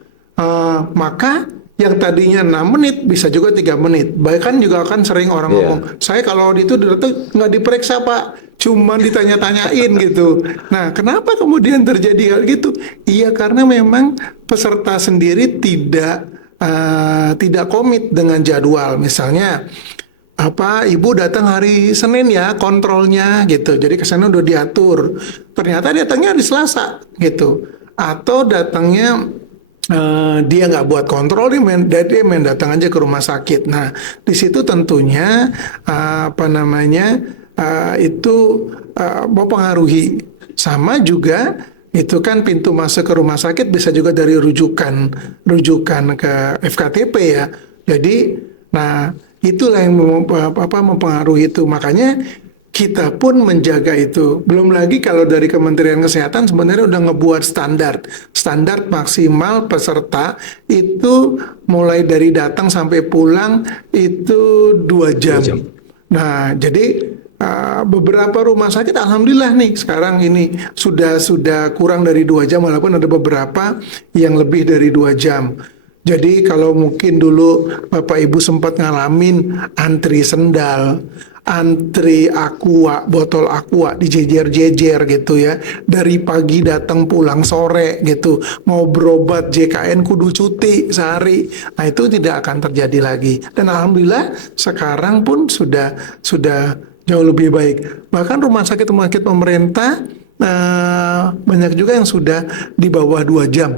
Maka yang tadinya 6 menit bisa juga 3 menit. Bahkan juga akan sering orang Iya. ngomong, saya kalau itu datang nggak diperiksa Pak, cuman ditanya-tanyain gitu. Nah, kenapa kemudian terjadi hal gitu? Iya, karena memang peserta sendiri tidak komit dengan jadwal. Misalnya, ibu datang hari Senin ya kontrolnya gitu, jadi kesana udah diatur. Ternyata datangnya hari Selasa gitu, atau datangnya dia nggak buat kontrol, dia main datang aja ke rumah sakit. Nah, di situ tentunya itu mempengaruhi. Sama juga itu kan pintu masuk ke rumah sakit bisa juga dari rujukan ke FKTP ya. Jadi, nah itulah yang mempengaruhi itu. Makanya kita pun menjaga itu. Belum lagi kalau dari Kementerian Kesehatan sebenarnya udah ngebuat standar maksimal peserta itu mulai dari datang sampai pulang itu 2 jam. 2 jam. Nah, jadi beberapa rumah sakit alhamdulillah nih sekarang ini sudah kurang dari 2 jam, walaupun ada beberapa yang lebih dari 2 jam. Jadi kalau mungkin dulu Bapak Ibu sempat ngalamin antri sendal, antri aqua, botol aqua dijejer-jejer gitu ya, dari pagi datang pulang sore gitu, mau berobat JKN kudu cuti sehari. Nah, itu tidak akan terjadi lagi. Dan alhamdulillah sekarang pun sudah jauh lebih baik. Bahkan rumah sakit pemerintah banyak juga yang sudah di bawah 2 jam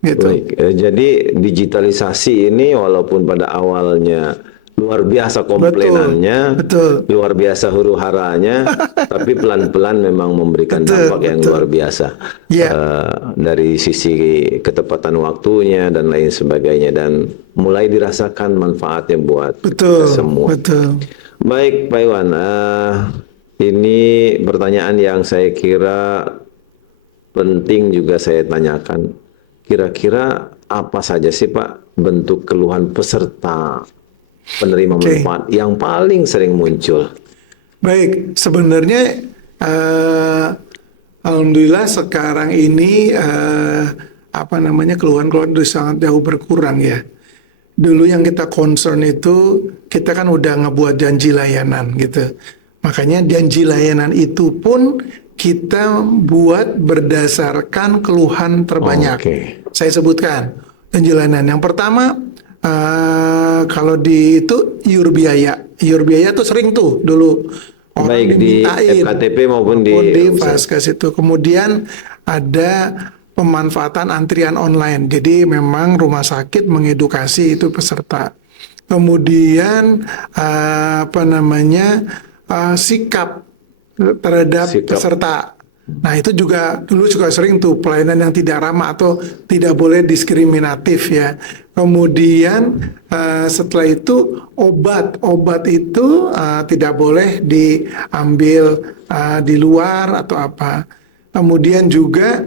gitu. Baik, jadi digitalisasi ini walaupun pada awalnya luar biasa komplainannya, Betul. luar biasa huru-haranya, tapi pelan-pelan memang memberikan dampak yang luar biasa. Ya. Dari sisi ketepatan waktunya dan lain sebagainya, dan mulai dirasakan manfaatnya buat kita semua. Betul. Baik, Pak Iwan, ini pertanyaan yang saya kira penting juga saya tanyakan. Kira-kira apa saja sih Pak bentuk keluhan peserta penerima manfaat yang paling sering muncul? Baik, sebenarnya alhamdulillah sekarang ini keluhan-keluhan itu sangat jauh berkurang ya. Dulu yang kita concern itu kita kan udah ngebuat janji layanan gitu. Makanya janji layanan itu pun kita buat berdasarkan keluhan terbanyak. Saya sebutkan janji layanan. Yang pertama kalau di itu iur biaya tuh sering tuh dulu orang baik dimintain, di FKTP maupun di Vaskes itu. Kemudian ada pemanfaatan antrian online. Jadi memang rumah sakit mengedukasi itu peserta. Kemudian sikap terhadap peserta. Nah, itu juga dulu sering tuh pelayanan yang tidak ramah atau tidak boleh diskriminatif ya. Kemudian setelah itu obat itu tidak boleh diambil di luar atau apa. Kemudian juga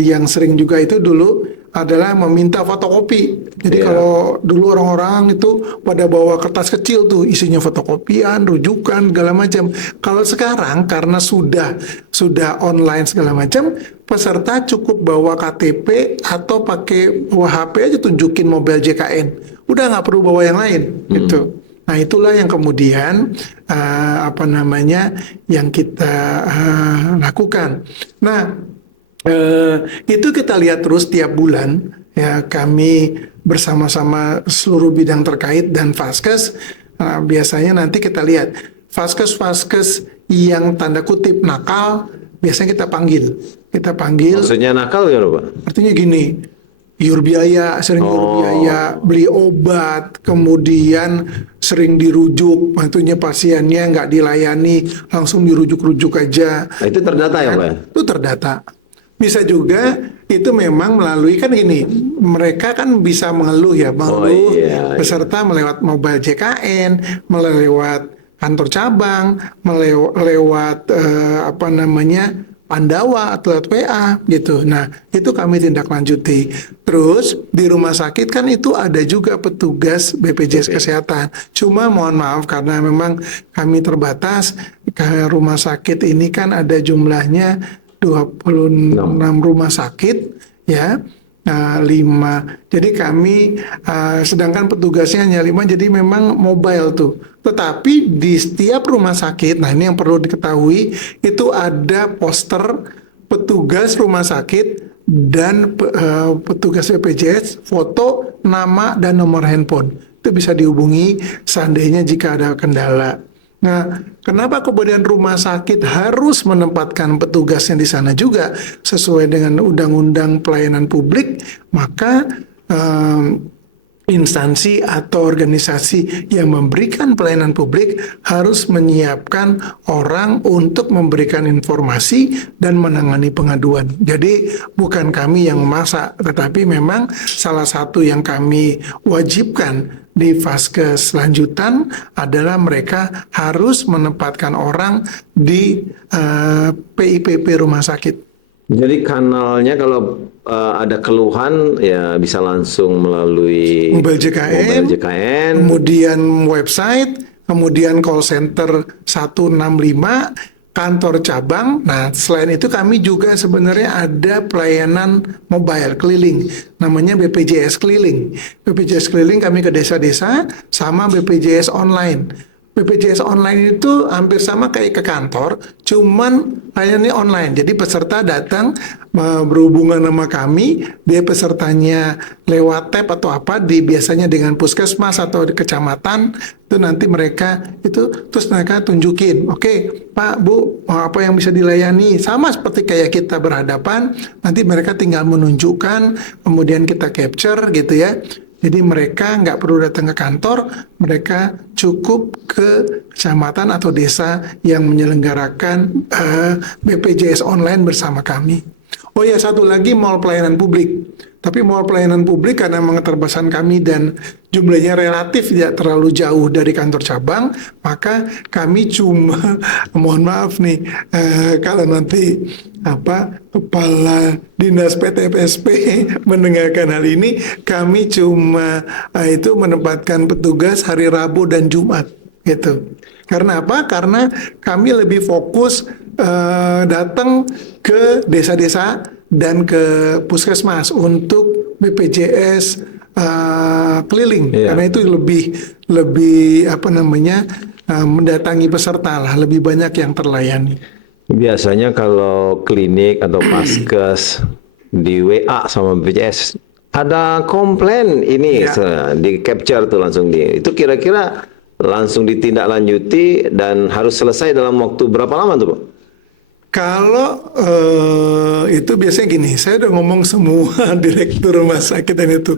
yang sering juga itu dulu adalah meminta fotokopi. Jadi kalau dulu orang-orang itu pada bawa kertas kecil tuh isinya fotokopian, rujukan, segala macam. Kalau sekarang karena sudah online segala macam, peserta cukup bawa KTP atau pakai HP aja tunjukin mobil JKN. Udah nggak perlu bawa yang lain gitu. Nah, itulah yang kemudian yang kita lakukan. Nah, itu kita lihat terus tiap bulan ya, kami bersama-sama seluruh bidang terkait dan Vaskes biasanya nanti kita lihat Vaskes yang tanda kutip nakal biasanya kita panggil. Maksudnya nakal ya Pak? Artinya gini, iur biaya, sering iur biaya, beli obat, kemudian sering dirujuk, tentunya pasiennya nggak dilayani, langsung dirujuk-rujuk aja. Nah, itu terdata ya Pak ya? Itu terdata. Bisa juga itu memang melalui kan gini, mereka kan bisa mengeluh ya, mengeluh iya. peserta melewat mobile JKN, melewat kantor cabang, melewat apa namanya Pandawa atau lewat WA gitu. Nah, itu kami tindak lanjuti. Terus di rumah sakit kan itu ada juga petugas BPJS Kesehatan. Cuma mohon maaf karena memang kami terbatas. Rumah sakit ini kan ada jumlahnya 26 rumah sakit ya. 5. Jadi kami sedangkan petugasnya hanya 5, jadi memang mobile tuh. Tetapi di setiap rumah sakit, nah ini yang perlu diketahui, itu ada poster petugas rumah sakit dan petugas BPJS, foto, nama, dan nomor handphone. Itu bisa dihubungi seandainya jika ada kendala. Nah, kenapa kemudian rumah sakit harus menempatkan petugasnya di sana juga sesuai dengan Undang-Undang Pelayanan Publik? Maka instansi atau organisasi yang memberikan pelayanan publik harus menyiapkan orang untuk memberikan informasi dan menangani pengaduan. Jadi bukan kami yang memasak, tetapi memang salah satu yang kami wajibkan di Vaskes lanjutan adalah mereka harus menempatkan orang di PIPP rumah sakit. Jadi kanalnya kalau ada keluhan ya bisa langsung melalui Mobile JKN, kemudian website, kemudian call center 165, kantor cabang. Nah, selain itu kami juga sebenarnya ada pelayanan mobile keliling, namanya BPJS Keliling. BPJS Keliling kami ke desa-desa sama BPJS Online. BPJS Online itu hampir sama kayak ke kantor, cuman layannya online. Jadi peserta datang berhubungan sama kami, dia pesertanya lewat tab atau apa, biasanya dengan puskesmas atau di kecamatan, itu nanti mereka itu terus mereka tunjukin, oke, Pak, Bu, apa yang bisa dilayani, sama seperti kayak kita berhadapan, nanti mereka tinggal menunjukkan, kemudian kita capture gitu ya. Jadi mereka nggak perlu datang ke kantor, mereka cukup ke kecamatan atau desa yang menyelenggarakan BPJS online bersama kami. Oh ya, satu lagi mall pelayanan publik. Tapi mall pelayanan publik karena mengeterbatasan kami dan jumlahnya relatif tidak terlalu jauh dari kantor cabang, maka kami cuma, mohon maaf nih, kalau nanti kepala dinas PTPSP mendengarkan hal ini, kami cuma itu menempatkan petugas hari Rabu dan Jumat gitu. Karena apa? Karena kami lebih fokus datang ke desa-desa dan ke puskesmas untuk BPJS keliling, karena itu lebih mendatangi peserta lah, lebih banyak yang terlayani. Biasanya kalau klinik atau paskes di WA sama BPJS ada komplain ini di capture tuh langsung itu kira-kira langsung ditindaklanjuti dan harus selesai dalam waktu berapa lama tuh Pak? Kalau itu biasanya gini, saya udah ngomong semua direktur rumah sakit dan itu.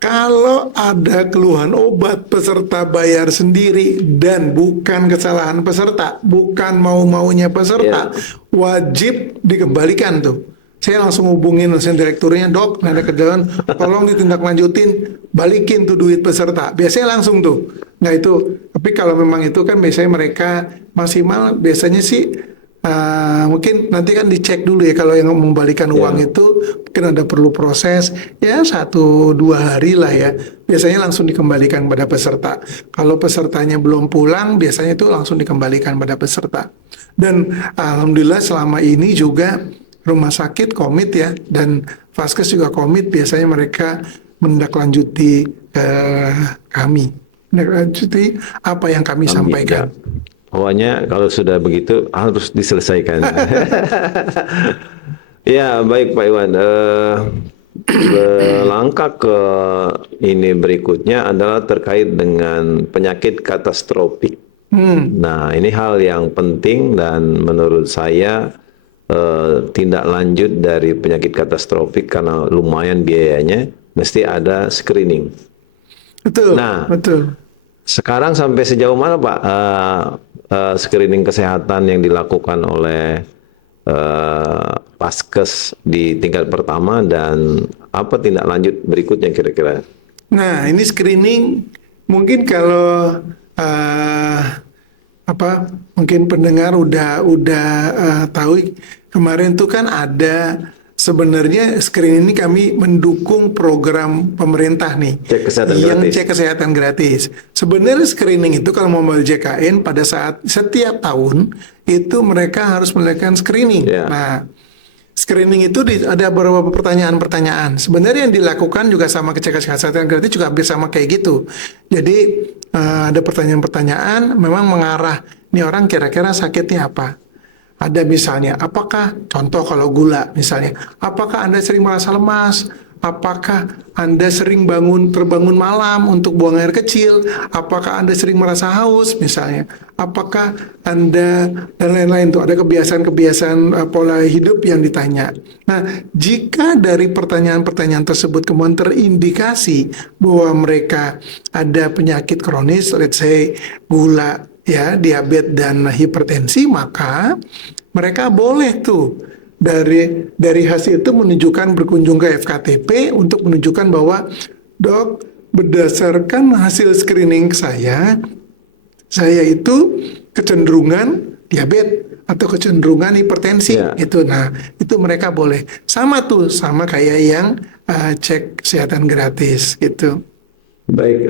Kalau ada keluhan obat peserta bayar sendiri dan bukan kesalahan peserta, bukan mau-maunya peserta, wajib dikembalikan tuh. Saya langsung hubungin dosen direkturnya, dok, ada kejadian, tolong ditindaklanjutin, balikin tuh duit peserta. Biasanya langsung tuh. Nah itu, tapi kalau memang itu kan biasanya mereka maksimal, biasanya sih mungkin nanti kan dicek dulu ya kalau yang membalikan uang itu mungkin ada perlu proses ya 1-2 hari lah ya, biasanya langsung dikembalikan pada peserta. Kalau pesertanya belum pulang biasanya itu langsung dikembalikan pada peserta. Dan alhamdulillah selama ini juga rumah sakit komit ya, dan Vaskes juga komit, biasanya mereka menindaklanjuti kami, menindaklanjuti apa yang kami sampaikan. Pokoknya kalau sudah begitu harus diselesaikan. Ya, baik Pak Iwan. Langkah ke ini berikutnya adalah terkait dengan penyakit katastropik. Nah, ini hal yang penting dan menurut saya tindak lanjut dari penyakit katastrofik karena lumayan biayanya, mesti ada screening. Betul, Nah, betul. sekarang sampai sejauh mana Pak screening kesehatan yang dilakukan oleh Paskes di tingkat pertama dan apa tindak lanjut berikutnya kira-kira? Nah, ini screening mungkin kalau mungkin pendengar udah tahu kemarin tuh kan ada sebenarnya screening ini kami mendukung program pemerintah nih Cek kesehatan yang gratis. cek kesehatan gratis. Sebenarnya screening itu kalau mau beli JKN pada saat setiap tahun itu mereka harus melakukan screening. Ya. Nah, screening itu ada beberapa pertanyaan-pertanyaan. Sebenarnya yang dilakukan juga sama cek kesehatan gratis juga hampir sama kayak gitu. Jadi ada pertanyaan-pertanyaan memang mengarah nih orang kira-kira sakitnya apa. Ada misalnya, apakah contoh kalau gula misalnya, apakah Anda sering merasa lemas? Apakah Anda sering terbangun malam untuk buang air kecil? Apakah Anda sering merasa haus misalnya? Apakah Anda dan lain-lain tuh ada kebiasaan-kebiasaan pola hidup yang ditanya. Nah, jika dari pertanyaan-pertanyaan tersebut kemudian terindikasi bahwa mereka ada penyakit kronis, let's say gula, ya, diabetes dan hipertensi, maka mereka boleh tuh dari hasil itu menunjukkan berkunjung ke FKTP untuk menunjukkan bahwa dok, berdasarkan hasil screening saya itu kecenderungan diabetes atau kecenderungan hipertensi Ya. itu. Nah, itu mereka boleh sama kayak yang cek kesehatan gratis gitu. Baik,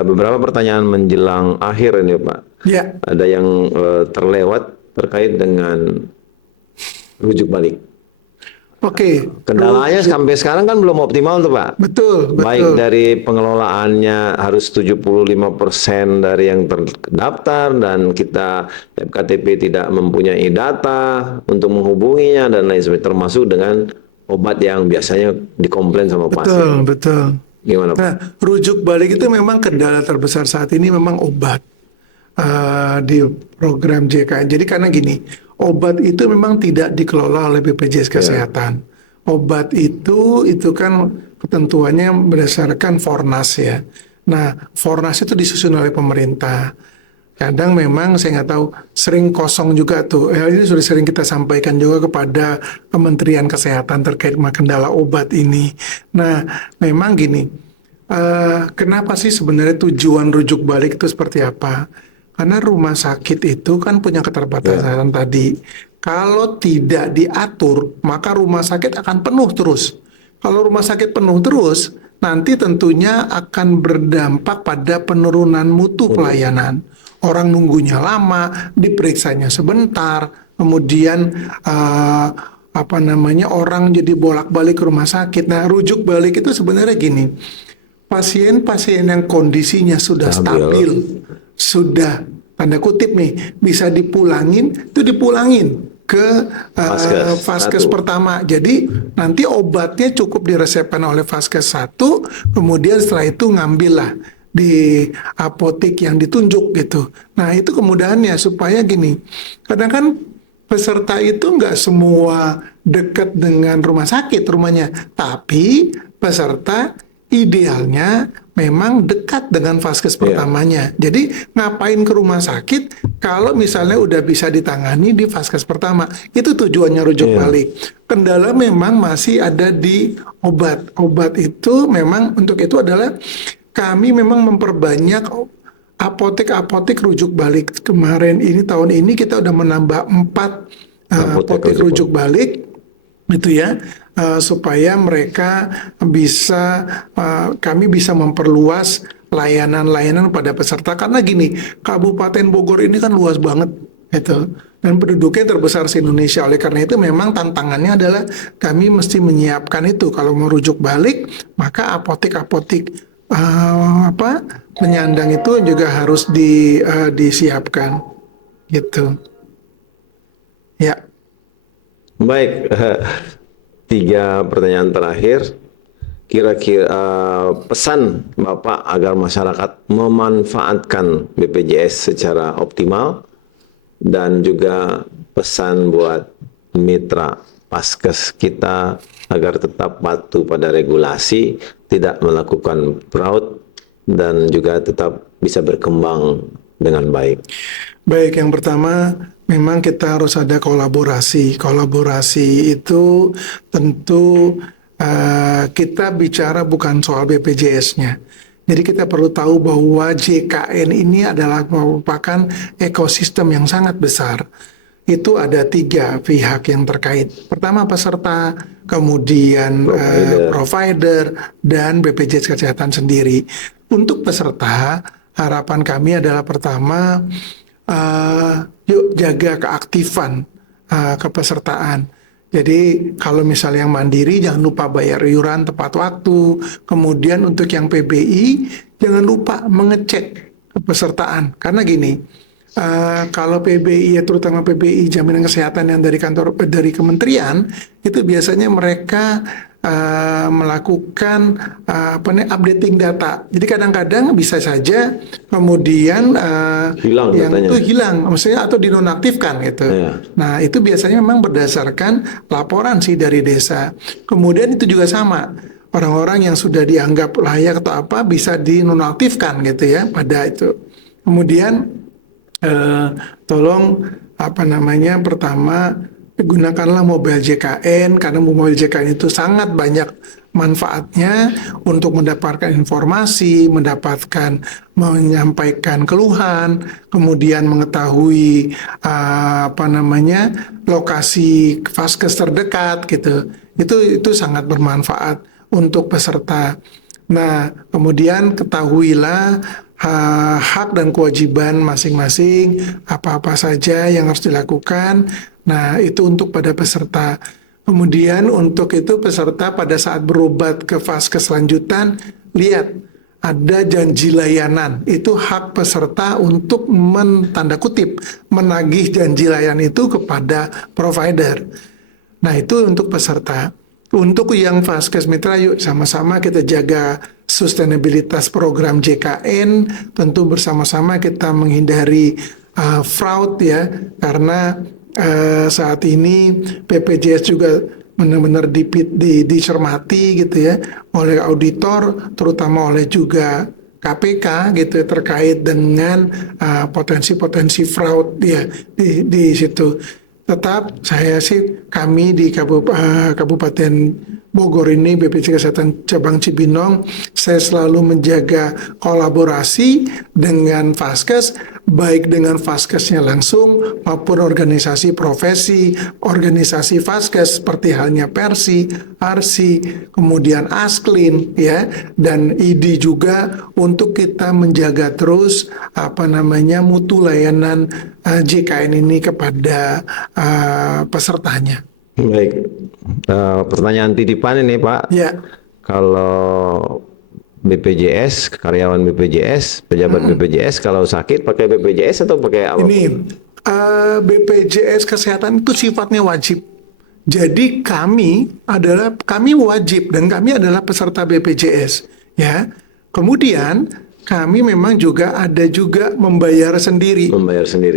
beberapa pertanyaan menjelang akhir ini Pak. Ya, Ada yang terlewat terkait dengan rujuk balik. oke. Kendalanya sampai sekarang kan belum optimal tuh Pak. Betul, Baik betul. dari pengelolaannya harus 75% dari yang terdaftar dan kita FKTP tidak mempunyai data untuk menghubunginya dan lain sebagainya, termasuk dengan obat yang biasanya dikomplain sama pasien. Betul. Gimana Pak? Nah, rujuk balik itu memang kendala terbesar saat ini memang obat di program JKN. Jadi karena gini, obat itu memang tidak dikelola oleh BPJS Kesehatan. Obat itu kan ketentuannya berdasarkan Fornas ya. Nah, Fornas itu disusun oleh pemerintah. Kadang memang saya nggak tahu sering kosong juga tuh. Ini sudah sering kita sampaikan juga kepada Kementerian Kesehatan terkait sama kendala obat ini. Nah, memang gini, kenapa sih sebenarnya tujuan rujuk balik itu seperti apa? Karena rumah sakit itu kan punya keterbatasan tadi. Kalau tidak diatur, maka rumah sakit akan penuh terus. Kalau rumah sakit penuh terus, nanti tentunya akan berdampak pada penurunan mutu pelayanan. Orang nunggunya lama, diperiksanya sebentar, kemudian orang jadi bolak-balik ke rumah sakit. Nah, rujuk balik itu sebenarnya gini, pasien-pasien yang kondisinya sudah stabil, sudah tanda kutip nih bisa dipulangin, itu dipulangin ke Vaskes pertama. Jadi nanti obatnya cukup diresepkan oleh Vaskes 1, kemudian setelah itu ngambillah di apotek yang ditunjuk gitu. Nah, itu kemudahannya supaya gini, kadang kan peserta itu nggak semua dekat dengan rumah sakit rumahnya, tapi peserta idealnya memang dekat dengan vaskes pertamanya. Jadi ngapain ke rumah sakit kalau misalnya udah bisa ditangani di vaskes pertama. Itu tujuannya rujuk balik. Kendala memang masih ada di obat. Obat itu memang untuk itu adalah kami memang memperbanyak apotek-apotek rujuk balik. Kemarin ini tahun ini kita udah menambah 4 apotek rujuk balik gitu ya, supaya mereka bisa kami bisa memperluas layanan-layanan pada peserta. Karena gini, Kabupaten Bogor ini kan luas banget gitu, dan penduduknya terbesar se Indonesia. Oleh karena itu memang tantangannya adalah kami mesti menyiapkan itu. Kalau mau rujuk balik, maka apotek-apotek penyandang itu juga harus disiapkan gitu ya. Baik, 3 pertanyaan terakhir. Kira-kira pesan Bapak agar masyarakat memanfaatkan BPJS secara optimal dan juga pesan buat mitra Paskes kita agar tetap patuh pada regulasi, tidak melakukan fraud, dan juga tetap bisa berkembang dengan baik? Baik, yang pertama memang kita harus ada kolaborasi. Kolaborasi itu tentu kita bicara bukan soal BPJS-nya. Jadi kita perlu tahu bahwa JKN ini adalah merupakan ekosistem yang sangat besar. Itu ada 3 pihak yang terkait. Pertama peserta, kemudian provider, dan BPJS Kesehatan sendiri. Untuk peserta, harapan kami adalah pertama, yuk jaga keaktifan kepesertaan. Jadi kalau misalnya yang mandiri jangan lupa bayar iuran tepat waktu. Kemudian untuk yang PBI jangan lupa mengecek kepesertaan. Karena gini, kalau PBI ya terutama PBI jaminan kesehatan yang dari dari kementerian itu biasanya mereka melakukan updating data. Jadi kadang-kadang bisa saja kemudian Hilang yang datanya. itu hilang, maksudnya atau dinonaktifkan gitu. Iya. Nah itu biasanya memang berdasarkan laporan sih dari desa. Kemudian itu juga sama. Orang-orang yang sudah dianggap layak atau apa bisa dinonaktifkan gitu ya pada itu. Kemudian tolong pertama gunakanlah mobile JKN karena mobile JKN itu sangat banyak manfaatnya untuk mendapatkan informasi, menyampaikan keluhan, kemudian mengetahui lokasi vaskes terdekat gitu. Itu sangat bermanfaat untuk peserta. Nah, kemudian ketahuilah hak dan kewajiban masing-masing, apa-apa saja yang harus dilakukan. Nah, itu untuk pada peserta. Kemudian untuk itu peserta pada saat berobat ke vaskes lanjutan, lihat ada janji layanan. Itu hak peserta untuk tanda kutip menagih janji layanan itu kepada provider. Nah, itu untuk peserta. Untuk yang vaskes mitra, yuk sama-sama kita jaga sustainabilitas program JKN. Tentu bersama-sama kita menghindari fraud ya, karena saat ini BPJS juga benar-benar dicermati gitu ya oleh auditor, terutama oleh juga KPK gitu ya, terkait dengan potensi-potensi fraud ya di situ. Tetap kami di Kabupaten Bogor ini BPJS Kesehatan Cabang Cibinong, saya selalu menjaga kolaborasi dengan vaskes, baik dengan vaskesnya langsung maupun organisasi profesi, organisasi vaskes seperti halnya Persi, Arsi, kemudian Asklin ya, dan ID juga untuk kita menjaga terus mutu layanan JKN ini kepada pesertanya. Baik, pertanyaan titipan ini Pak. Ya. Kalau BPJS, karyawan BPJS, pejabat BPJS, kalau sakit pakai BPJS atau pakai apa? Ini BPJS Kesehatan itu sifatnya wajib. Jadi kami wajib dan kami adalah peserta BPJS. Ya. Kemudian kami memang ada juga membayar sendiri.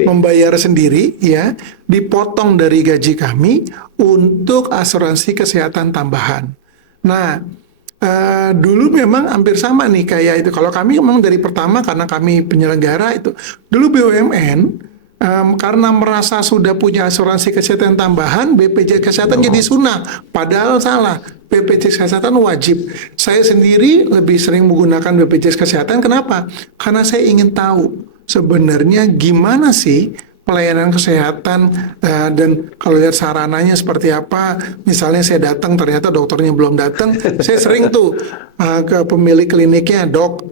Membayar sendiri ya, dipotong dari gaji kami untuk asuransi kesehatan tambahan. Nah, dulu memang hampir sama nih kayak itu. Kalau kami memang dari pertama karena kami penyelenggara itu. Dulu BUMN karena merasa sudah punya asuransi kesehatan tambahan, BPJS Kesehatan jadi sunnah. Padahal salah. BPJS Kesehatan wajib. Saya sendiri lebih sering menggunakan BPJS Kesehatan. Kenapa? Karena saya ingin tahu sebenarnya gimana sih pelayanan kesehatan dan kalau lihat sarananya seperti apa. Misalnya saya datang ternyata dokternya belum datang, saya sering tuh ke pemilik kliniknya, dok,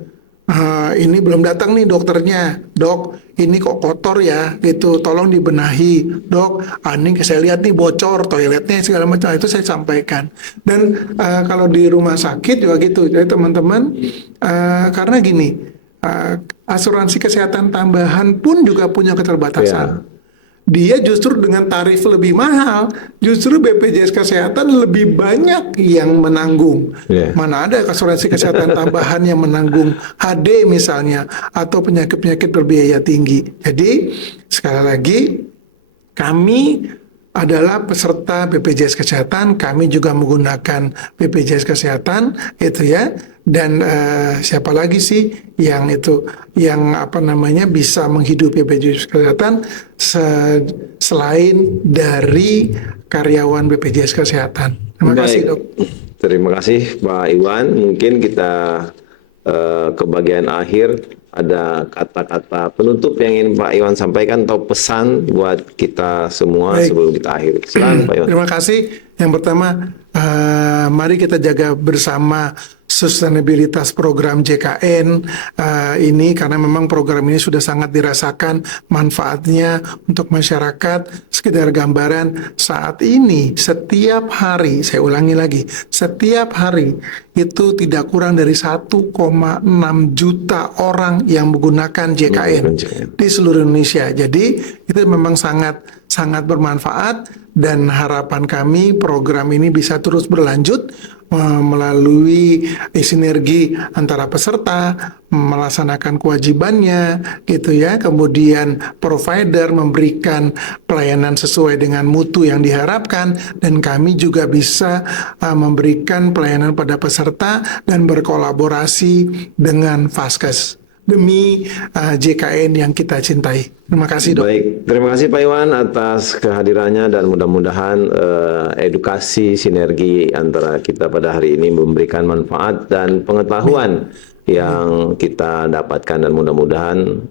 ini belum datang nih dokternya, dok, ini kok kotor ya, gitu, tolong dibenahi, dok, ini saya lihat nih bocor toiletnya segala macam, itu saya sampaikan. Dan kalau di rumah sakit juga gitu, jadi teman-teman, karena gini, asuransi kesehatan tambahan pun juga punya keterbatasan. Yeah. Dia justru dengan tarif lebih mahal, justru BPJS Kesehatan lebih banyak yang menanggung. Yeah. Mana ada asuransi kesehatan tambahan yang menanggung HD misalnya, atau penyakit-penyakit berbiaya tinggi. Jadi sekali lagi kami adalah peserta BPJS Kesehatan, kami juga menggunakan BPJS Kesehatan, itu ya. Dan siapa lagi sih yang itu, yang apa namanya bisa menghidupi BPJS Kesehatan selain dari karyawan BPJS Kesehatan. Terima kasih, Dok. Terima kasih Pak Iwan. Mungkin kita ke bagian akhir, ada kata-kata penutup yang ingin Pak Iwan sampaikan atau pesan buat kita semua sebelum kita akhiri. Silakan Pak Iwan. Terima kasih. Yang pertama, mari kita jaga bersama sustainabilitas program JKN ini, karena memang program ini sudah sangat dirasakan manfaatnya untuk masyarakat. Sekedar gambaran, saat ini setiap hari, saya ulangi lagi, setiap hari itu tidak kurang dari 1,6 juta orang yang menggunakan JKN di seluruh Indonesia. Jadi itu memang sangat bermanfaat, dan harapan kami program ini bisa terus berlanjut melalui sinergi antara peserta melaksanakan kewajibannya gitu ya, kemudian provider memberikan pelayanan sesuai dengan mutu yang diharapkan, dan kami juga bisa memberikan pelayanan pada peserta dan berkolaborasi dengan Vaskes demi JKN yang kita cintai. Terima kasih, Dok. Baik, terima kasih Pak Iwan atas kehadirannya, dan mudah-mudahan edukasi sinergi antara kita pada hari ini memberikan manfaat dan pengetahuan yang kita dapatkan, dan mudah-mudahan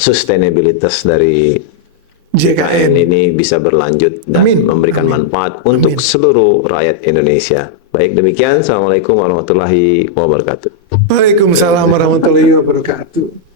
sustainabilitas dari JKN ini bisa berlanjut dan memberikan manfaat untuk seluruh rakyat Indonesia. Baik, demikian. Assalamualaikum warahmatullahi wabarakatuh. Waalaikumsalam warahmatullahi wabarakatuh.